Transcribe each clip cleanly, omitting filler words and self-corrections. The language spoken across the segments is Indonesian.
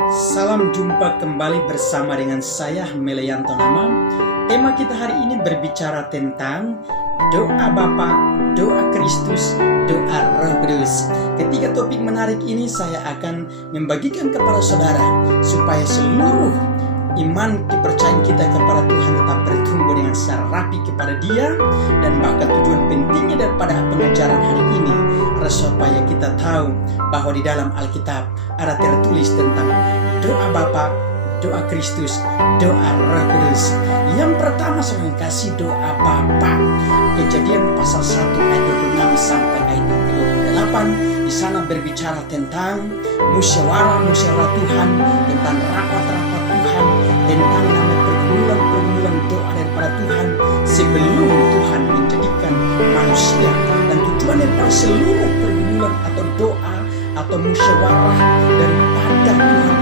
Salam jumpa kembali bersama dengan saya Meleyanto Nama. Tema kita hari ini berbicara tentang doa Bapa, doa Kristus, doa Roh Kudus. Ketiga topik menarik ini saya akan membagikan kepada saudara supaya seluruh iman kepercayaan kita kepada Tuhan tetap bertumbuh dengan secara rapi kepada Dia. Dan bahkan tujuan pentingnya daripada pengajaran hari ini adalah supaya kita tahu bahwa di dalam Alkitab ada tertulis tentang doa Bapa, doa Kristus, doa Roh Kudus. Yang pertama saya kasih doa Bapa. Kejadian pasal 1 ayat 26 sampai ayat 28. Di sana berbicara tentang musyawarah Tuhan, tentang rapat-rapat Tuhan, tentang nama pergumulan doa daripada Tuhan sebelum Tuhan menjadikan manusia. Dan tujuan daripada seluruh pergumulan atau doa atau musyawarah daripada Tuhan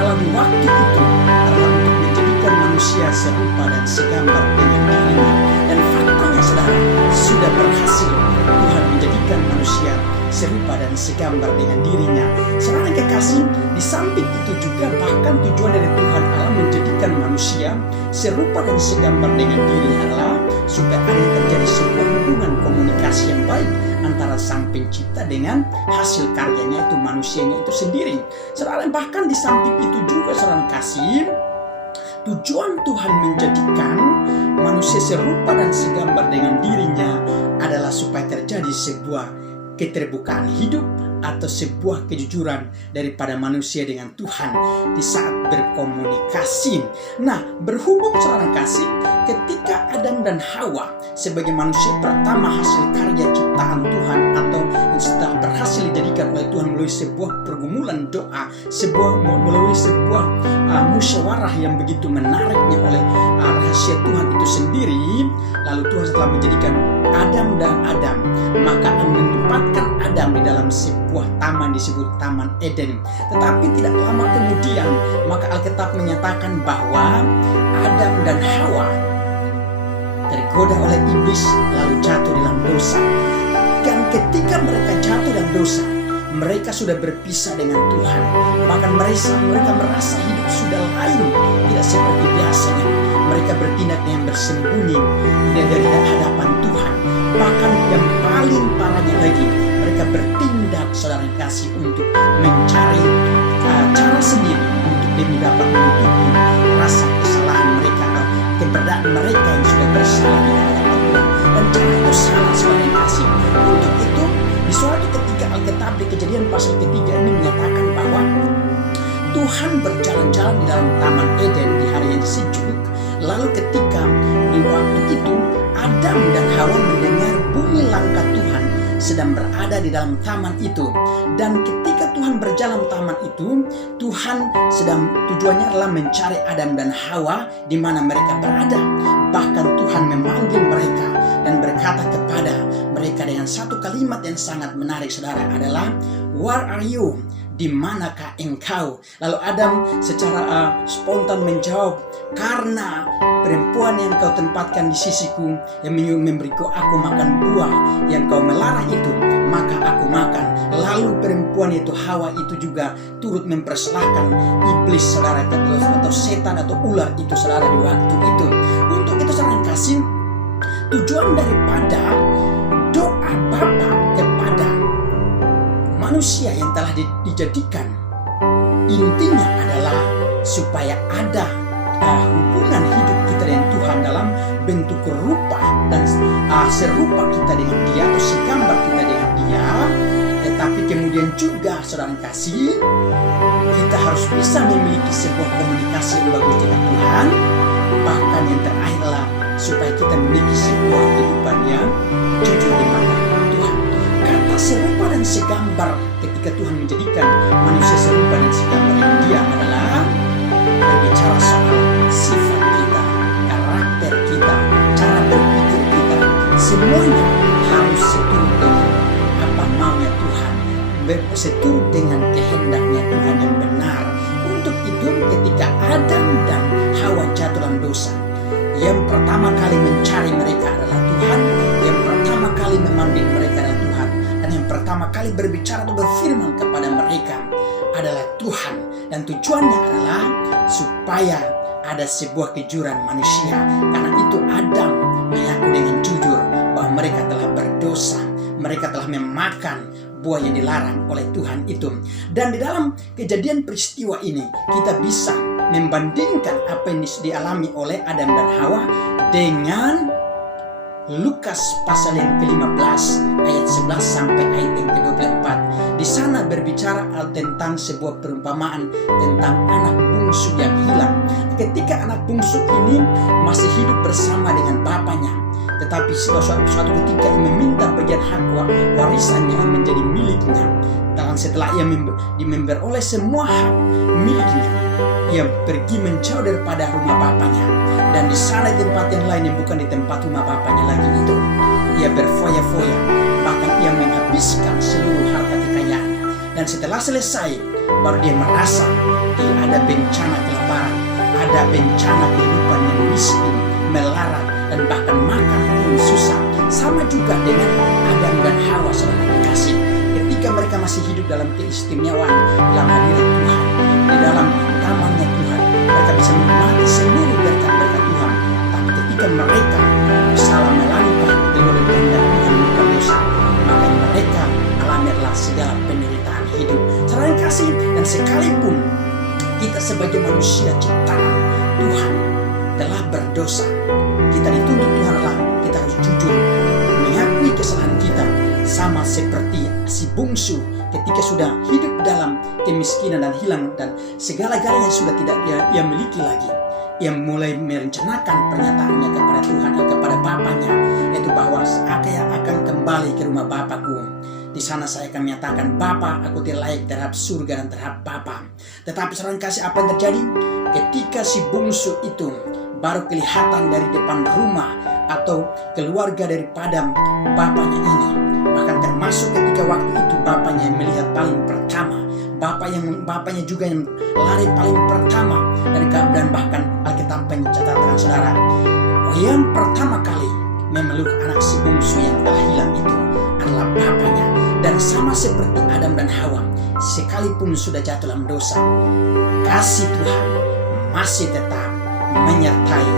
alam waktu itu adalah untuk menjadikan manusia serupa dan segambar dengan dirinya. Dan faktanya saudara, sudah berhasil Tuhan menjadikan manusia serupa dan segambar dengan dirinya. Saudara kekasih, di samping itu juga bahkan tujuan dari Tuhan adalah menjadikan manusia serupa dan segambar dengan dirinya adalah supaya ada terjadi sebuah hubungan komunikasi yang baik antara sang pencipta dengan hasil karyanya itu manusianya itu sendiri. Saudara, bahkan di samping itu juga saudara kasih, tujuan Tuhan menjadikan manusia serupa dan segambar dengan dirinya adalah supaya terjadi sebuah keterbukaan hidup atau sebuah kejujuran daripada manusia dengan Tuhan di saat berkomunikasi. Nah, berhubung saudara kasih, ketika Adam dan Hawa sebagai manusia pertama hasil karya ciptaan Tuhan atau setelah berhasil dijadikan oleh Tuhan melalui sebuah pergumulan doa, melalui sebuah musyawarah yang begitu menariknya oleh rahasia Tuhan itu sendiri, lalu Tuhan setelah menjadikan Adam, maka menempatkan Adam di dalam sebuah taman disebut Taman Eden. Tetapi tidak lama kemudian maka Alkitab menyatakan bahwa Adam dan Hawa tergoda oleh iblis lalu jatuh dalam dosa. Dan ketika mereka jatuh dalam dosa, mereka sudah berpisah dengan Tuhan. Bahkan mereka merasa hidup sudah lain, tidak seperti biasanya. Mereka bertindak yang bersembunyi dari hadapan Tuhan. Bahkan yang paling parahnya lagi, mereka bertindak saudara kasih untuk mencari cara sendiri untuk demi dapat menutupi rasa kesalahan mereka atau keberadaan mereka yang sudah bersalah di hadapan Tuhan. Dan cara itu salah saudara kasih. Untuk itu di suatu ketika Alkitab di Kejadian pasal 3 ini menyatakan bahwa Tuhan berjalan-jalan di dalam Taman Eden di hari yang sejuk. Lalu ketika di waktu itu Adam dan Hawa mendengar bunyi langkah Tuhan sedang berada di dalam taman itu. Dan ketika Tuhan berjalan taman itu, Tuhan tujuannya adalah mencari Adam dan Hawa di mana mereka berada. Bahkan Tuhan memanggil mereka dan berkata kepada mereka dengan satu kalimat yang sangat menarik saudara adalah, "Where are you?" Di manakah engkau? Lalu Adam secara spontan menjawab, "Karena perempuan yang kau tempatkan di sisiku yang memberiku aku makan buah yang kau melarang itu, maka aku makan." Lalu perempuan itu Hawa itu juga turut mempersilahkan iblis saudara atau setan atau ular itu saudara di waktu itu. Untuk itu saudara kasih, tujuan daripada doa Bapa kepada manusia yang telah dijadikan intinya adalah supaya ada hubungan hidup kita dengan Tuhan dalam bentuk rupa dan serupa kita dengan Dia atau segambar kita dengan Dia. Tetapi kemudian juga saudara kasih, kita harus bisa memiliki sebuah komunikasi yang bagus dengan Tuhan. Bahkan yang terakhir adalah supaya kita memiliki sebuah kehidupan yang jujur di mata Tuhan. Kata serupa dan segambar ketika Tuhan menjadikan manusia serupa dan segambar dengan Dia adalah berbicara soal sifat kita, karakter kita, cara berpikir kita. Semuanya harus seturut dengan apa maunya Tuhan, seturut dengan kehendaknya Tuhan yang benar. Untuk itu ketika Adam dan Hawa jatuh dalam dosa, yang pertama kali mencari mereka adalah Tuhan, yang pertama kali memanggil mereka adalah Tuhan, dan yang pertama kali berbicara atau berfirman kepada mereka adalah Tuhan, dan tujuannya adalah supaya ada sebuah kejujuran manusia. Karena itu Adam mengaku dengan jujur bahwa mereka telah berdosa, mereka telah memakan buah yang dilarang oleh Tuhan itu. Dan di dalam kejadian peristiwa ini kita bisa membandingkan apa yang dialami oleh Adam dan Hawa dengan Lukas pasal yang ke-15 ayat 11 sampai ayat yang ke-24. Di sana berbicara tentang sebuah perumpamaan tentang anak bungsu yang hilang. Ketika anak bungsu ini masih hidup bersama dengan bapaknya, tetapi suatu ketika ia meminta bagian hak warisannya yang menjadi miliknya. Dan setelah ia memperoleh semua hak miliknya, ia pergi menjauh daripada rumah bapaknya. Dan di sana tempat yang lain yang bukan di tempat rumah bapaknya lagi itu, ia berfoya-foya, bahkan ia menghabiskan seluruh harta kekayaannya. Dan setelah selesai, baru dia merasa ada bencana kelaparan, ada bencana kehidupan yang miskin, melarat, dan bahkan makan pun susah. Sama juga dengan Adam dan Hawa, saudara kekasih. Ketika mereka masih hidup dalam keistimewaan, dalam hadirat Tuhan, di dalam tamannya Tuhan, mereka bisa menikmati seluruh berkat-berkat Tuhan. Tapi ketika mereka salah melangkah keluar dari Tuhan bukan dosa, maka mereka alami adalah segala penderitaan hidup. Saudara kasih, dan sekalipun kita sebagai manusia ciptaan Tuhan telah berdosa, kita dituntut Tuhan Allah, kita harus jujur mengakui kesalahan kita, sama seperti si bungsu ketika sudah hidup dalam kemiskinan dan hilang dan segala-galanya sudah tidak ia miliki lagi. Ia mulai merencanakan pernyataannya kepada Tuhan dan kepada bapaknya, yaitu bahwa saya akan kembali ke rumah bapakku. Di sana saya akan menyatakan, Bapa, aku tidak layak terhadap surga dan terhadap Bapa. Tetapi saudara kasih, apa yang terjadi? Ketika si bungsu itu baru kelihatan dari depan rumah atau keluarga daripada bapaknya ini, bahkan termasuk ketika waktu itu bapaknya yang melihat paling pertama, bapaknya juga yang lari paling pertama, dan bahkan Alkitab mencatatkan saudara, yang pertama kali memeluk anak si bungsu yang telah hilang itu adalah bapaknya. Dan sama seperti Adam dan Hawa, sekalipun sudah jatuh dalam dosa, kasih Tuhan masih tetap menyertai,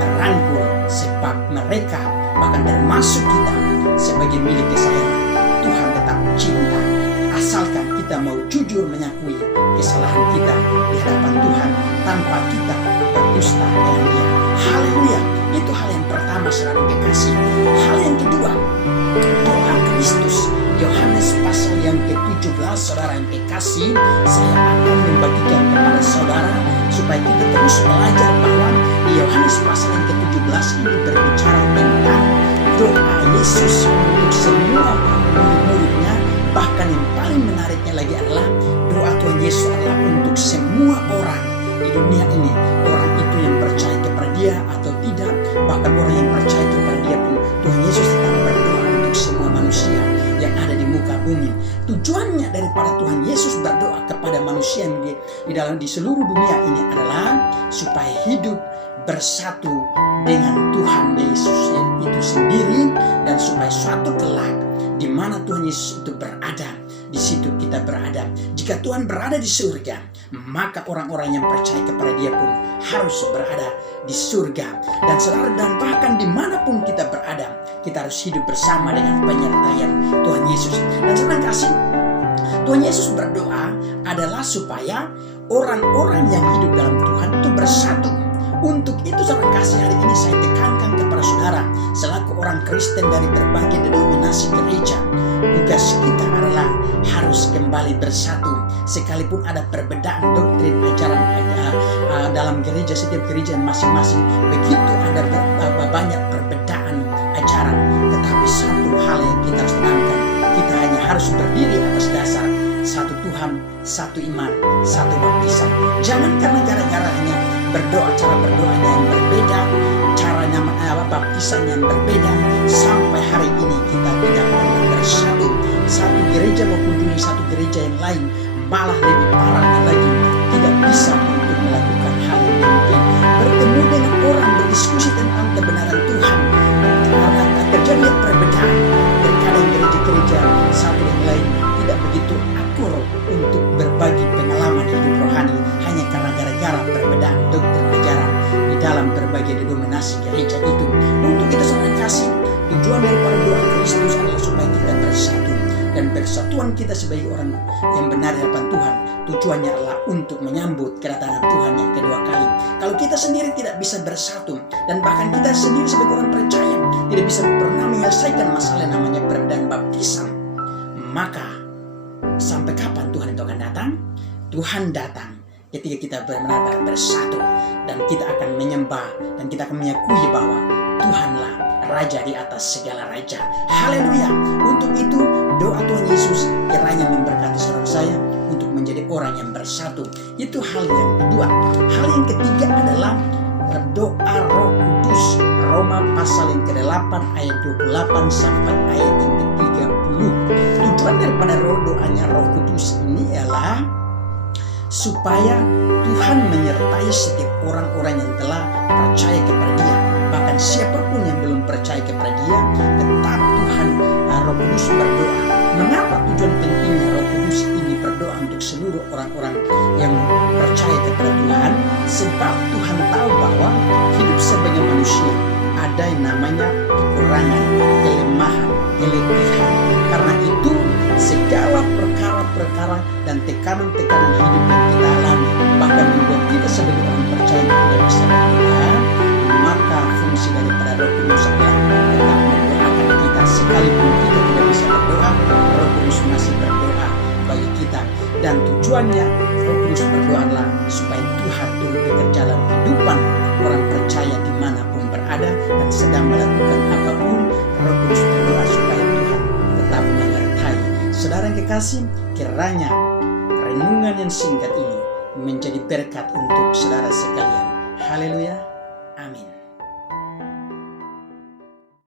merangkul, sebab mereka, bahkan termasuk kita sebagai milik kesayangan, Tuhan tetap cinta. Asalkan kita mau jujur mengakui kesalahan kita di hadapan Tuhan tanpa kita berdusta dengan Dia. Haleluya. Itu hal yang pertama, saudara kekasih. Hal yang kedua, doa Kristus. Yohanes pasal yang ke-17, saudara yang kekasih, saya akan membagikan kepada saudara supaya kita terus belajar bahwa di Yohanes pasal yang ke-17 ini berbicara tentang doa Yesus untuk semua murid-muridnya. Bahkan yang paling menariknya lagi adalah doa Tuhan Yesus adalah untuk semua orang di dunia ini, orang itu yang percaya kepada Dia atau tidak, bahkan orang yang percaya kepada Dia pun Tuhan Yesus tetap berdoa untuk semua manusia yang ada di muka bumi. Tujuannya daripada Tuhan Yesus berdoa kepada manusia yang di seluruh dunia ini adalah supaya hidup bersatu dengan Tuhan Yesus itu sendiri, dan supaya suatu kelak di mana Tuhan Yesus itu berada, di situ kita berada. Jika Tuhan berada di surga, maka orang-orang yang percaya kepada Dia pun harus berada di surga. Dan saudara, dan bahkan dimanapun kita berada, kita harus hidup bersama dengan penyertaan Tuhan Yesus. Dan saudara kasih, Tuhan Yesus berdoa adalah supaya orang-orang yang hidup dalam Tuhan itu bersatu. Untuk itu saudara kasih, hari ini saya tekankan kepada saudara selaku orang Kristen dari berbagai denominasi gereja, tugas kita adalah harus kembali bersatu. Sekalipun ada perbedaan doktrin ajaran dalam gereja, setiap gereja masing-masing begitu ada banyak perbedaan ajaran, tetapi satu hal yang kita harus tanamkan, kita hanya harus berdiri atas dasar satu Tuhan, satu iman, satu baptisan. Jangan karena gara-gara hanya berdoa, cara berdoanya yang berbeda, caranya baptisan yang berbeda, sampai hari ini kita tidak pernah bersatu. Satu gereja mengunjungi satu gereja yang lain, malah lebih parah lagi, tidak bisa untuk melakukan hal yang mungkin. Bertemu dengan orang, berdiskusi tentang kebenaran Tuhan, karena terjadi perbedaan. Terkadang gereja-gereja satu yang lain tidak begitu akur untuk berbagi pengalaman tujuan kita sebagai orang yang benar di hadapan Tuhan, tujuannya adalah untuk menyambut kedatangan Tuhan yang kedua kali. Kalau kita sendiri tidak bisa bersatu, dan bahkan kita sendiri sebagai orang percaya tidak bisa pernah menyelesaikan masalah yang namanya perbedaan baptisan, maka sampai kapan Tuhan itu akan datang? Tuhan datang ketika kita benar-benar bersatu, dan kita akan menyembah, dan kita akan mengakui bahwa Tuhanlah Raja di atas segala raja. Haleluya. Untuk itu doa Tuhan Yesus kiranya memberkati saudara saya untuk menjadi orang yang bersatu. Itu hal yang kedua. Hal yang ketiga adalah doa Roh Kudus. Roma pasal yang ke-8 ayat 28 sampai ayat yang ke-30. Tujuan daripada doanya Roh Kudus ini ialah supaya Tuhan menyertai setiap orang-orang yang telah percaya kepada Dia. Bahkan siapapun yang belum percaya kepada Dia, tetap Tuhan Roh Kudus berdoa. Mengapa tujuan pentingnya Roh Kudus ini berdoa untuk seluruh orang-orang yang percaya kepada Tuhan? Sebab Tuhan tahu bahwa hidup sebagai manusia ada yang namanya kekurangan, kelemahan, keletihan. Karena itu segala perkara-perkara dan tekanan-tekanan hidup yang kita alami bahkan membuat kita sebagai orang percaya tidak bisa berdoa, maka fungsi daripada Roh Kudus adalah tetap mendoakan kita. Sekalipun kita tidak bisa berdoa, Roh Kudus masih berdoa bagi kita. Dan tujuannya Roh Kudus berdoa adalah supaya Tuhan turut bekerja dalam kehidupan orang percaya dimanapun berada dan sedang melakukan apapun. Roh Kudus berdoa supaya Tuhan tetap menyertai. Saudara yang kekasih, kiranya renungan yang singkat ini menjadi berkat untuk saudara sekalian. Haleluya. Amin.